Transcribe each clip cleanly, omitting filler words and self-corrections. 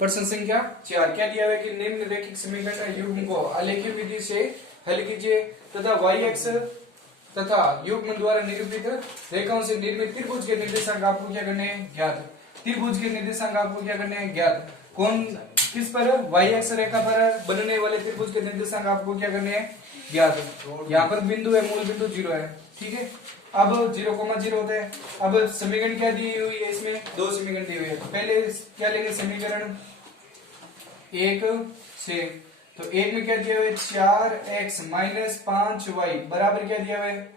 प्रश्न संख्या 4 क्या दिया हुआ है कि निम्न रैखिक समीकरण युग्म को आलेखीय विधि से हल कीजिए तथा y अक्ष तथा युग्म द्वारा निरूपित रेखाओं से निर्मित त्रिभुज के निर्देशांक आपको क्या करने हैं ज्ञात। त्रिभुज के निर्देशांक आपको क्या करने हैं ज्ञात। कौन किस पर y अक्ष रेखा पर बनने वाले त्रिभुज के निर्देशांक आपको क्या करने हैं ज्ञात। यहाँ पर बिंदु है, मूल बिंदु 0 है, ठीक है। अब 0,0 होता है। अब समीकरण क्या दी हुई है, इसमें दो समीकरण दिए हुए हैं। तो पहले क्या लेंगे समीकरण 1 से, तो 1 में क्या दिया हुआ है 4x माइनस 5y बराबर क्या दिया हुआ है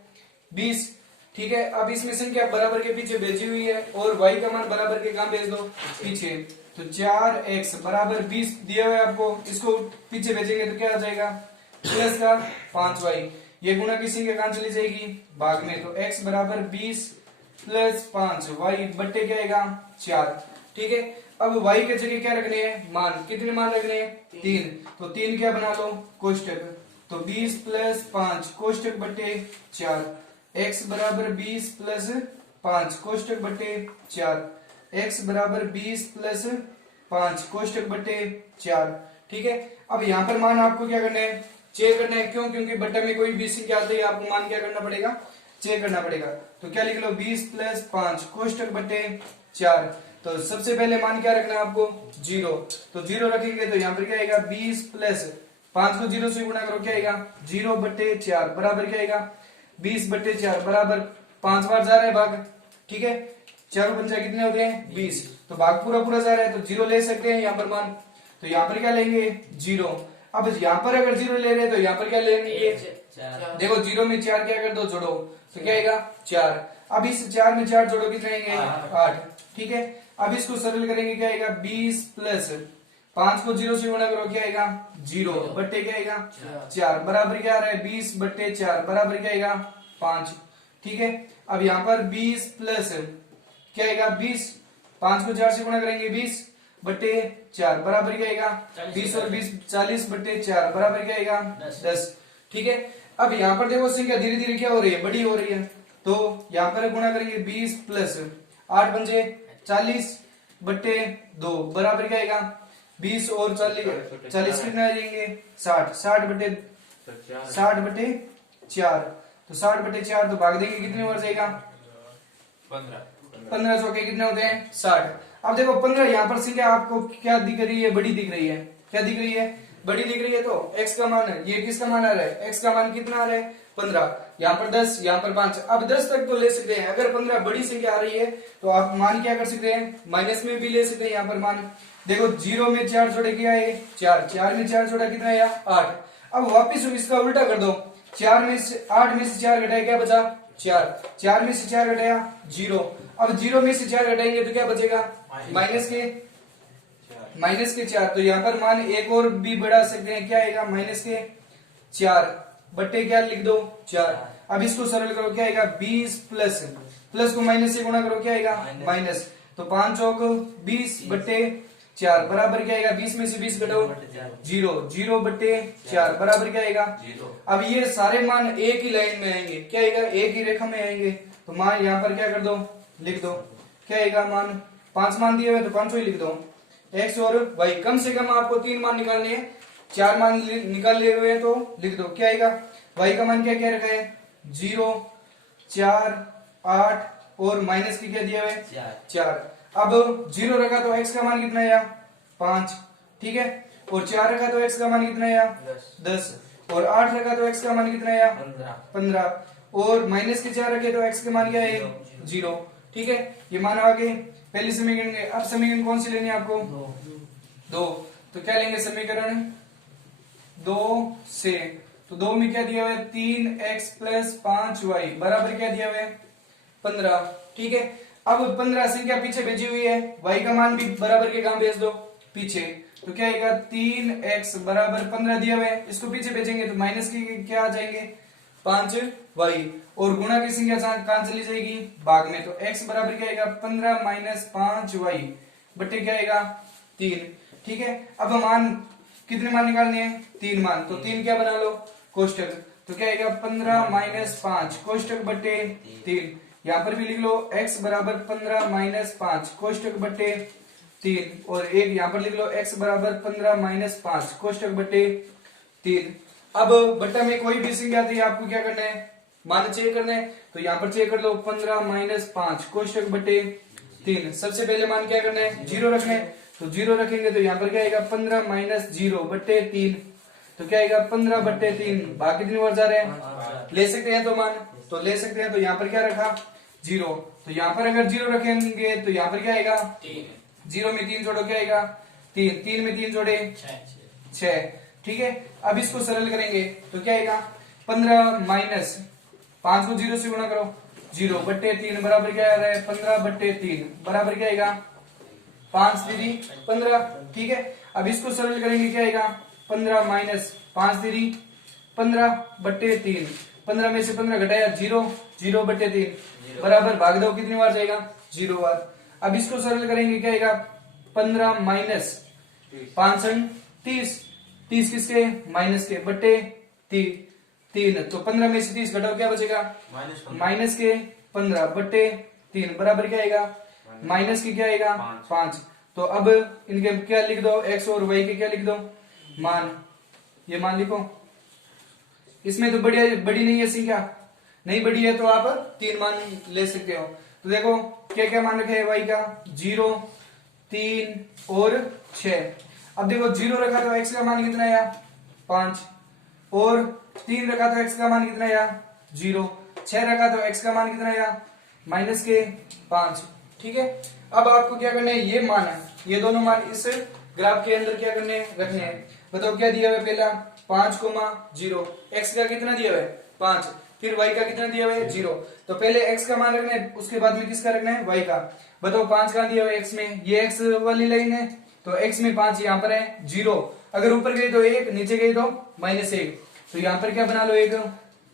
20, ठीक है। अब इसमें संख्या बराबर के पीछे भेजी हुई है और y का मान बराबर के कहां भेज दो पीछे। तो 4x बराबर 20 दिया हुआ है आपको, इसको पीछे भेजेंगे तो क्या आ जाएगा प्लस का 5y, ये गुणा की संख्या कहां चली जाएगी भाग में। तो x बराबर 20 प्लस 5y बट्टे क्या आएगा 4, ठीक है। अब y के जगह क्या रखने हैं मान, कितने मान रखने हैं 3, तो 3 क्या बना लो कोष्टक, तो 20 प्लस 5 कोष्टक बट्टे 4, x बराबर 20 प्लस 5 कोष्टक बट्टे 4, x बराबर 20 प्लस 5 कोष्टक बट्टे 4, ठीक है। अब यहाँ पर मान आपको क्या करना है चेक करना है, क्यों, क्योंकि बट्टा में कोई भी संख्या आती है आपको मान क्या करना पड़ेगा चेक करना पड़ेगा। तो क्या लिख लो 20 प्लस 5 कोष्टक बट्टे 4, तो सबसे पहले मान क्या रखना है आपको 0, तो 0 रखेंगे तो यहाँ पर क्या आएगा 20 प्लस 5 को 0 से गुणा करो क्या आएगा 0 बट्टे 4 बराबर क्या आएगा 20 बट्टे 4 बराबर 5 बार जा रहा है भाग, ठीक है। 4 पंजा कितने होते हैं 20, तो भाग पूरा पूरा जा रहा है तो 0 ले सकते हैं यहाँ पर मान, तो यहाँ पर क्या लेंगे 0। अब यहाँ पर अगर 0 ले रहे हैं तो यहाँ पर क्या लेंगे देखो 0 में 4 क्या कर दो जोड़ो तो क्या आएगा 4, अब इस 4 में 4 जोड़ो कितने आएंगे 8, ठीक है। अब इसको सरल करेंगे क्या आएगा 20 प्लस 5 को 0 से गुणा करो क्या आएगा 0 बट्टे क्या आएगा 4 बराबर क्या आ रहा है 20 बट्टे 4 बराबर क्या आएगा 5, ठीक है। अब यहाँ पर 20 प्लस क्या आएगा 20, 5 को 4 से गुणा करेंगे 20 बट्टे 4 बराबर क्या आएगा 20 और 20 40 बट्टे 4 बराबर क्या आएगा 10, ठीक है। अब यहाँ पर देखो संख्या धीरे धीरे क्या हो रही है बड़ी हो रही है, तो यहाँ पर गुणा करेंगे 20 प्लस 8 पंजे 40 बट्टे 2 बराबर क्या आएगा 20 और 40 कितने आ जाएंगे 60, 60 बट्टे 4, तो 60 बट्टे 4 तो भाग देंगे कितने बार जाएगा 15 चौके कितने होते हैं 60। अब देखो 15 यहाँ पर संख्या आपको क्या दिख रही है बड़ी दिख रही है, क्या दिख रही है बड़ी दिख रही है, तो x का मान है, ये किसका मान आ रहा है x का मान कितना आ रहा है 15, यहाँ पर 10 यहाँ पर 5, अब 10 तक तो ले सकते हैं। अगर 15 बड़ी संख्या आ रही है तो आप मान क्या कर सकते हैं माइनस में भी ले सकते हैं। यहाँ पर मान देखो 0 में 4 जोड़े क्या है 4, 4 में 4 जोड़ा कितना है 8। अब वापिस इसका उल्टा कर दो, 8 में से 4 घटाया क्या बचा 4, 4 में से 4 घटाया 0, अब 0 में से 4 घटाएंगे तो क्या बचेगा माइनस के 4, तो यहाँ पर मान एक और भी बढ़ा सकते हैं क्या आएगा -4 बट्टे क्या लिख दो 4। अब इसको सरल करो क्या आएगा 20 प्लस को माइनस से गुणा करो क्या आएगा माइनस, तो 5 चौक 20 बट्टे 4 बराबर क्या आएगा 20 में से 20 घटाओ 0, 0 बट्टे 4 बराबर क्या आएगा। अब ये सारे मान एक ही लाइन में आएंगे, क्या आएगा एक ही रेखा में आएंगे, तो मान यहाँ पर क्या कर दो लिख दो क्या आएगा मान 5 मान दिए हुए तो 5 ही लिख दो, x और y कम से कम आपको 3 मान निकालने हैं, 4 मान निकाल लिए हुए हैं तो लिख दो क्या आएगा। y का मान क्या क्या रखा है 0 4 8 और माइनस की क्या दिया हुआ है 4। अब 0 रखा तो x का मान कितना है 5, ठीक है, और 4 रखा तो x का मान कितना है 10, और 8 रखा तो x का मान कितना है 15, और माइनस के 4 रखे तो x का मान क्या है 0, ठीक है। ये मान आ गए पहली समीकरण के। अब समीकरण कौन सी लेनी है आपको 2, तो क्या लेंगे समीकरण 2 से, तो 2 में क्या दिया हुआ है 3x प्लस 5y बराबर क्या दिया हुआ है 15, ठीक है। अब 15 संख्या पीछे भेजी हुई है, y का मान भी बराबर के कहां भेज दो पीछे, तो क्या आएगा 3x बराबर 15 दिया हुआ है, इसको पीछे भेजेंगे तो माइनस की क्या आ जाएंगे 5y, और गुणा की संख्या कहां चली जाएगी भाग में, तो x बराबर क्या आएगा 15 माइनस 5y बट्टे क्या आएगा 3, ठीक है। अब मान कितने मान निकालने हैं 3 मान, तो 3 क्या बना लो कोष्टक, तो क्या आएगा 15 माइनस 5 कोष्टक बट्टे 3, यहाँ पर भी लिख लो x बराबर 15 माइनस 5 कोष्टक बट्टे 3 और एक यहाँ पर लिख लो x बराबर 15 माइनस 5 कोष्टक बटे 3। अब बट्टा में कोई भी संख्या आती है आपको क्या करना है, मान चेक करना है। तो यहाँ पर चेक कर लो 15 माइनस 5 कोष्टक बटे 3। सबसे पहले मान क्या करना है, 0 रखना है। तो 0 रखेंगे तो यहाँ पर क्या आएगा 15 माइनस 0 बटे 3। तो क्या आएगा 15 बटे 3। बाकी कितनी बार जा रहे हैं, ले सकते हैं तो मान तो ले सकते हैं। तो यहाँ पर क्या रखा 0। तो यहाँ पर अगर 0 रखेंगे तो यहाँ पर क्या आएगा 0 में 3 जोड़ो क्या आएगा 3, 3 में 3 जोड़े 6। ठीक है, अब इसको सरल करेंगे तो क्या आएगा 15 माइनस 5 को 0 से गुणा करो 0 बट्टे 3 बराबर क्या आ रहा है 15 बट्टे 3 बराबर क्या आएगा 5 3 15। ठीक है, अब इसको सरल करेंगे क्या आएगा 15 माइनस 5 3 15 बट्टे 3। 15 में से 15 घटाया 0 0 बट्टे 3 बराबर भाग दो कितनी बार जाएगा 0 बार। अब इसको सरल करेंगे क्या आएगा 15 माइनस 5 30 30 किसके माइनस के बट्टे 3। तो 15 में से 30 घटाओ क्या बचेगा माइनस के 15 बट्टे 3 बराबर क्या आएगा माइनस की क्या आएगा 5। तो अब इनके क्या लिख दो x और y के क्या लिख दो मान, ये मान लिखो। इसमें तो बढ़िया बड़ी नहीं है संख्या, नहीं बड़ी है तो आप 3 मान ले सकते हो। तो देखो क्या क्या मान रखे है y का 0 3 और 6। अब देखो 0 रखा तो x का मान कितना आया 5 और 3 रखा तो x का मान कितना आया 0, 6 रखा तो x का मान कितना आया माइनस के 5। ठीक है, अब आपको क्या करना है ये मान है, ये दोनों मान इस ग्राफ के अंदर क्या करने रखने हैं। बताओ क्या दिया हुआ है, पहला 5,0 x का कितना दिया हुआ है 5, फिर y का कितना दिया हुआ है 0। तो पहले x का मान रखना है, उसके बाद में किसका रखना है y का। बताओ 5 कहां दिया हुआ है x में, ये x वाली लाइन है तो x में 5 यहाँ पर है 0, अगर ऊपर गई तो 1 नीचे गई तो -1, तो यहाँ पर क्या बना लो एक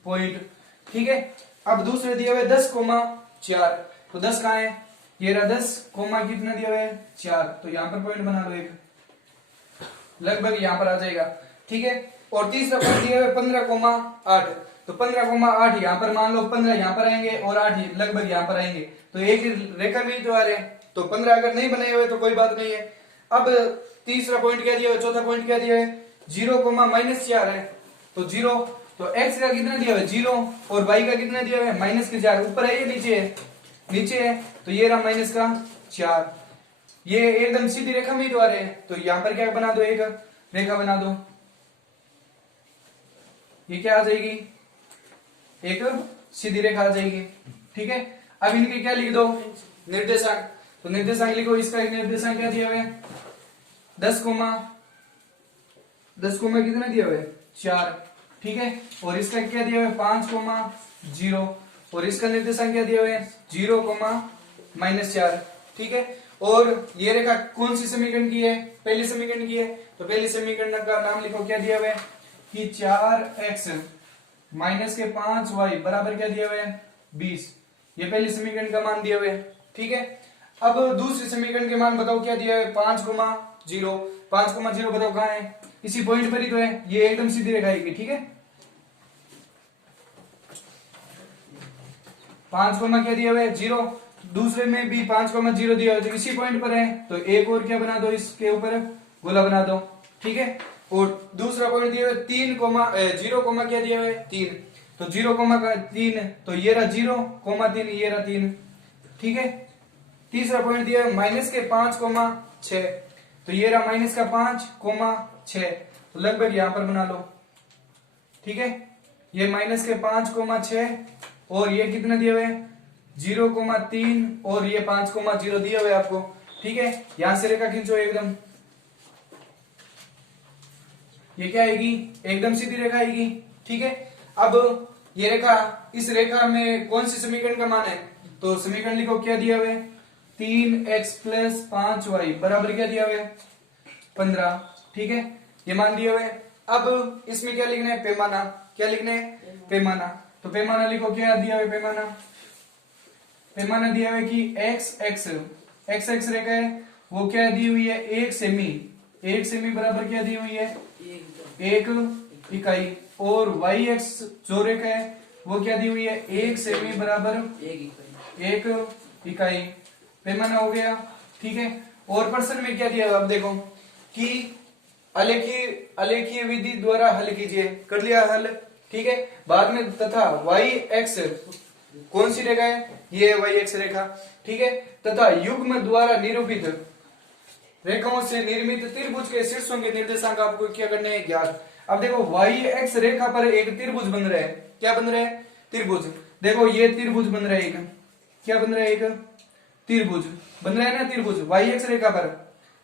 पॉइंट। ठीक है, अब दूसरे दिया हुआ है 10,4, तो 10 कहाँ है, ये रहा 10 कितना दिया हुआ है 4, तो यहाँ पर पॉइंट बना लो एक, लगभग यहाँ पर आ जाएगा। ठीक है, और तीसरा पॉइंट दिया हुआ है 15,8, तो 15,8 यहाँ पर मान लो 15 यहाँ पर आएंगे और 8 लगभग यहाँ पर आएंगे, तो एक रेखा में तो आ रहे हैं। तो 15 अगर नहीं बने हुए तो कोई बात नहीं है। अब तीसरा पॉइंट क्या दिया हुआ है, चौथा पॉइंट क्या दिया है 0,-4 है, तो 0, तो x का कितना दिया हुआ है 0 और y का कितना दिया हुआ है -4, ऊपर है ये नीचे है, नीचे है, तो ये रहा -4, ये एकदम सीधी रेखा में ही तो आ रहे हैं। तो यहाँ पर क्या बना दो एक रेखा बना दो, ये क्या आ जाएगी एक सीधी रेखा आ जाएगी। ठीक है, अब इनके क्या लिख दो निर्देशांक, तो निर्देशांक लिखो। इसका एक निर्देशांक क्या दिया हुआ है 10 कितना दिया हुआ है 4। ठीक है, और इसका क्या दिया हुआ है 5,0 और इसका निर्देशांक क्या दिया हुआ है 0,-4। ठीक है, और ये रेखा कौन सी समीकरण की है, पहली समीकरण की है, तो पहली समीकरण का नाम लिखो। क्या दिया हुआ है कि 4x माइनस के 5y बराबर क्या दिया हुआ है 20, ये पहली समीकरण का मान दिया हुआ है। ठीक है, अब दूसरी समीकरण के मान बताओ क्या दिया है 5,0 बताओ कहाँ है, इसी पॉइंट पर ही तो है, ये एकदम सीधी रेखा आएगी। ठीक है, 5 क्या दिया हुआ है 0, दूसरे में भी 5,0 दिया हुआ है, तो इसी पॉइंट पर है, तो एक और क्या बना दो इसके ऊपर गोला बना दो। ठीक है, और दूसरा पॉइंट दिया हुआ है 0, क्या दिया हुआ है 3, तो 0,3, तो ये रहा 0,3, ये रहा 3। ठीक है, तीसरा पॉइंट दिया है -5,6, तो ये रहा -5,6, तो लगभग यहां पर बना लो। ठीक है, ये -5,6 और ये कितना दिया हुआ है 0,3 और ये 5,0 दिया हुआ है आपको। ठीक है, यहां से रेखा खींचो एकदम, ये क्या आएगी एकदम सीधी रेखा आएगी। ठीक है, अब ये रेखा, इस रेखा में कौन सी समीकरण का मान है, तो समीकरण लिखो। क्या दिया हुआ है 3x + 5y बराबर क्या दिया हुआ है 15। ठीक है, ये मान दिया हुआ है। अब इसमें क्या लिखना है पैमाना, क्या लिखना है पैमाना, तो पैमाना लिखो। क्या दिया हुआ है पैमाना दिया हुआ है कि x रेखा है वो क्या दी हुई है 1 सेमी बराबर क्या दी हुई है 1 इकाई, और yx जो रेखा है वो क्या दी हुई है 1 सेमी बराबर 1 इकाई, पैमाना हो गया। ठीक है, और प्रश्न में क्या दिया अब देखो कि आलेखीय विधि द्वारा हल कीजिए, कर लिया हल, ठीक है। बाद में तथा वाई एक्स, कौन सी रेखा है, ये है वाई एक्स रेखा, ठीक है। तथा युग्म द्वारा निरूपित रेखाओं से निर्मित त्रिभुज के शीर्षों के निर्देशांक आपको क्या करने हैं, ज्ञात। अब देखो वाई एक्स रेखा पर एक त्रिभुज बन रहा है, क्या बन रहा है, त्रिभुज। देखो ये त्रिभुज बन रहा है एक, क्या बन रहा है, एक त्रिभुज बन रहा है ना, त्रिभुज वाई एक्स रेखा पर।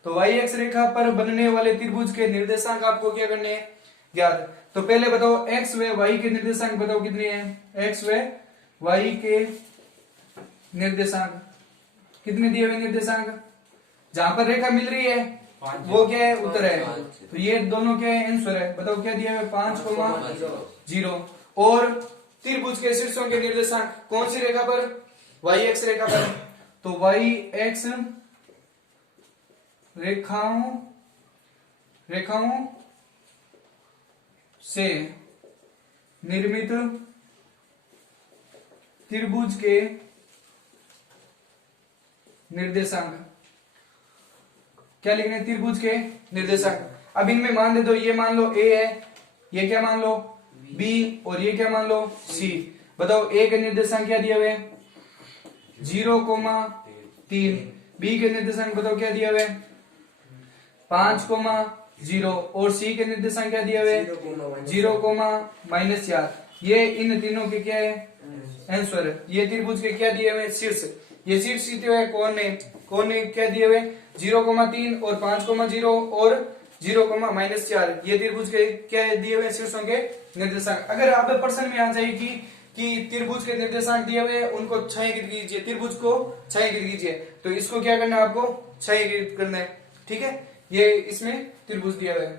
तो वाई एक्स रेखा पर बनने वाले त्रिभुज के निर्देशांक आपको क्या करने हैं, ज्ञात। तो पहले बताओ एक्स व वाई के निर्देशांक बताओ कितने हैं, एक्स व वाई के निर्देशांक कितने दिए हुए निर्देशांक, जहां पर रेखा मिल रही है वो क्या है, उत्तर है। तो ये दोनों क्या है, आंसर है। बताओ क्या दिया है, 5,0। और त्रिभुज के शीर्षों के निर्देशांक कौन सी रेखा पर, वाई एक्स रेखा पर। तो वाई एक्स रेखाओं से निर्मित त्रिभुज के निर्देशांक क्या लिखने हैं, त्रिभुज के निर्देशांक। अब इनमें मान दे दो, ये मान लो ए है, ये क्या मान लो बी, और ये क्या मान लो सी। बताओ ए के निर्देशांक क्या दिए हुए, 0,3। बी के निर्देशांक बताओ क्या दिया हुए, 5,0। और सी के निर्देशांक क्या दिए हुए, 0,-4। ये इन तीनों के क्या है, आंसर। ये त्रिभुज के क्या दिए हुए, शीर्ष। ये शीर्ष जो है कौन ने क्या दिए हुए, 0,3 और 5,0 और 0,-4। ये त्रिभुज के क्या दिए हुए, शीर्षों के निर्देशांक। अगर आप प्रश्न में आ जाए कि त्रिभुज के निर्देशांक दिए हुए उनको छायांकित कीजिए, त्रिभुज को छायांकित कीजिए, तो इसको क्या करना है, आपको छायांकित करना है, ठीक है। ये इसमें त्रिभुज दिया हुआ है।